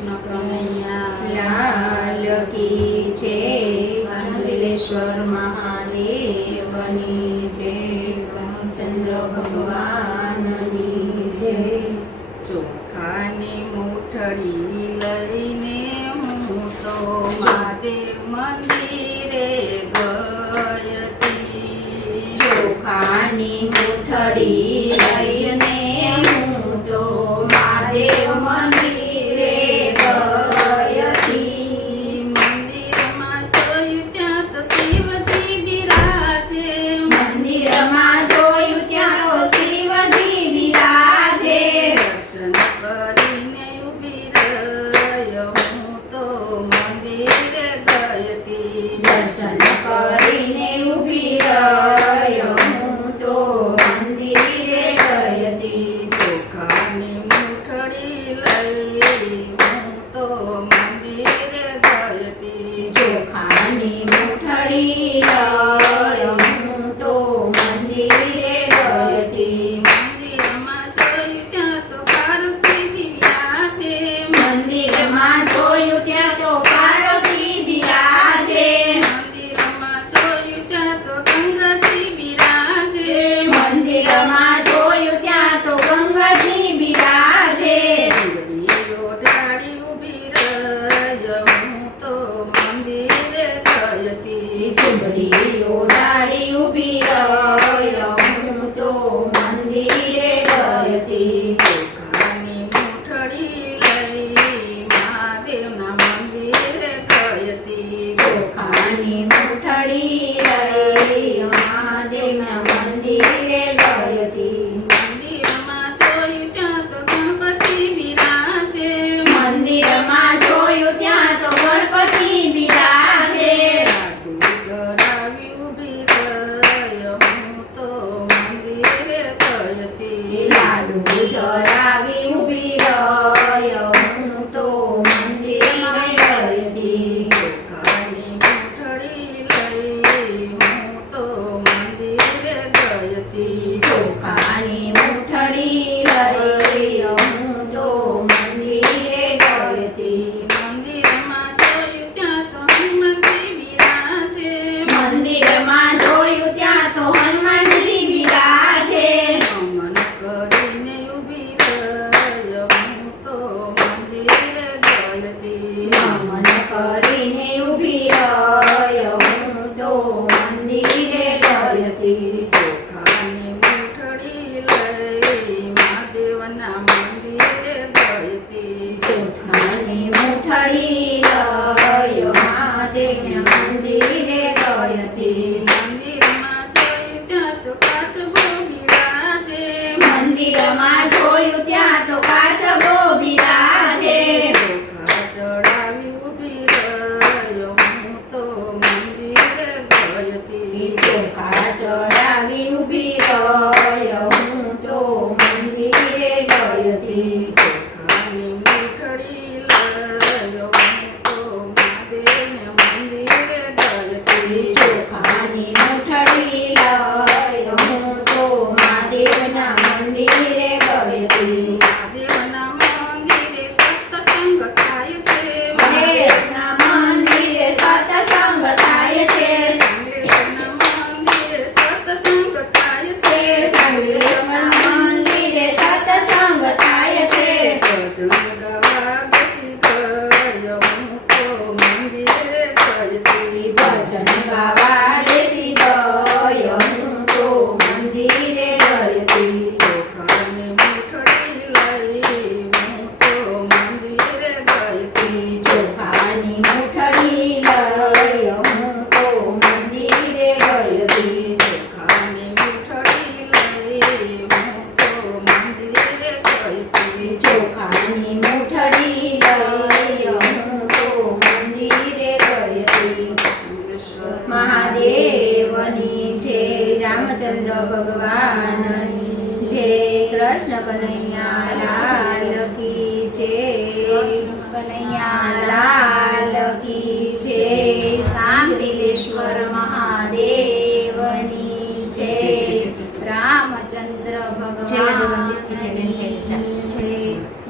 કૃષ્ણ કનૈયા લાલ કી છે સંગલેશ્વર મહાદેવની છે ચંદ્ર ભગવાનની છે ચોખાની મૂઠડી લઈને હું તો મહાદેવ મંદિરે ગયતી ચોખાની મૂઠડી લઈને હું તો મહાદેવ મંદિરે ગયતી મંદિરમાં જોયું ત્યાં તો શિવજી બિરાજે મંદિરમાં જોયું ત્યાં તો શિવજી બિરાજે દર્શન કરીને ઊભી રહ્યો હું તો મંદિરે ગયતી દર્શન કરીને ઊભી રહ્યો હું તો મંદિરે ગયતી ચોખાની મૂઠડી લઈ હું તો મંદિરે ગયતી ચોખાની મૂઠડી લઈ હું તો મંદિરે ગયતી મંદિરમાં જોયું ત્યાં તો પાર્વતીજી બિરાજે મંદિરમાં જોયું ત્યાં તો પાર્વતી બિરાજે મંદિરમાં જોયું ત્યાં તો ગંગાજી બિરાજે મંદિરમાં જોયું ત્યાં તો ગંગાજી બિરાજે ડુંગળીઓ ઢાળી ઊભી રહ્યો હું તો મંદિરે ગયતી ચૂંદડીઓ ડાળી ઊભી રહ્યો હું તો મંદિરે ગયતી ચોખાની મૂઠડી લઈ મહાદેવના મંદિરે ગયતી ચોખાની મૂઠડી લઈ મહાદેવના મંદિરે ગયતી મંદિરમાં જોયું ત્યાં તો ગણપતિ બિરાજે મંદિરમાં જોયું ત્યાં તો ગણપતિ બિરાજે લાડુ ગરાવી ઊભી રહ્યો હું તો મંદિરે ગયતી લાડુ ધરાવી ઊભી રહ્યો હું તો મંદિરે ગયતી ચોખાની મૂઠડી લઈ હું તો મંદિરે ગયતી ચોખાની મૂઠડી લઈ હું તો મંદિરે ગયતી મંદિરમાં જોયું ત્યાં તો હનુમાનજી બિરાજે મંદિરમાં જોયું ત્યાં તો હનુમાનજી બિરાજે નમન કરીને ઊભી રહ્યો હું તો મંદિરે ગયતી નમન કરીને ઊભી રહ્યો હું તો મંદિરે ગયતી ચોખાની મૂઠડી લઈ મહાદેવના મંદિરે ગયતી ચોખાની મૂઠડી લઈ મહાદેવના મંદિરે ગયતી મંદિરમાં જોયું ત્યાં તો કાચબો બિરાજે મંદિરમાં જોયું ત્યાં તો કાચબો બિરાજે ચોખા ચડાવી ઊભી રહ્યો હું તો મંદિરે ગયતી ચોખા ચડાવી ઊભી રહ્યો હું તો મંદિરે ગયતી ચોખાની મૂઠડી લયો હું તો મહાદેવને મંદિરે ગયતી ચોખાની મૂઠડી લઈ હું તો મહાદેવના મંદિરે ગયતી મહાદેવના મંદિરે સત્સંગ થાય છે મહાદેવના મંદિરે સત્સંગ થાય છે સંગેશ્વરના મંદિરે સત્સંગ થાય છે સંગલેશ્વરના મંદિરે સત્સંગ થાય છે ભજન ગાવા બેસી ગયો હું તો મંદિરે ગયતી ભજન ગાવા બેસી ગયો હું તો મંદિરે ગયતી ચોખાની મૂઠડી લઈ હું તો મંદિરે ગયતી ચોખાની મૂઠડી લઈ હું તો મંદિરે ગયતી ચોખાની મૂઠડી લઈ હું તો મંદિરે ગયતી ચોખાની મૂઠડી લઈ હું તો મંદિરે ગયતી મહાદેવની જય રામચંદ્ર ભગવાનની જય કૃષ્ણ કનૈયા લાલ કી જય કનૈયા લાલ